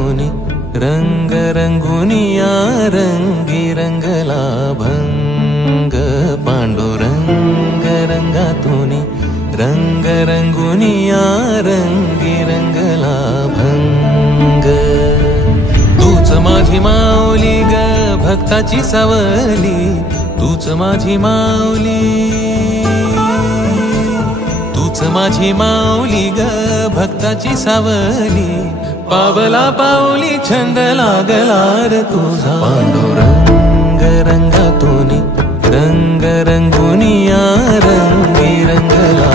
रंगातूनी रंग रंगुनिया रंगी रंगला भंग पांडुरंग रंगातूनी रंग रंगुनिया रंगी रंगला भंग तूच माझी माऊली ग भक्ताची सावली तूच माझी माऊली तूच माझी माऊली ग भक्ताची सावली पावला पाऊली छंद लागला रे तुझा पांडुरंग रंगातूनी रंग रंगुनिया रंगी रंगला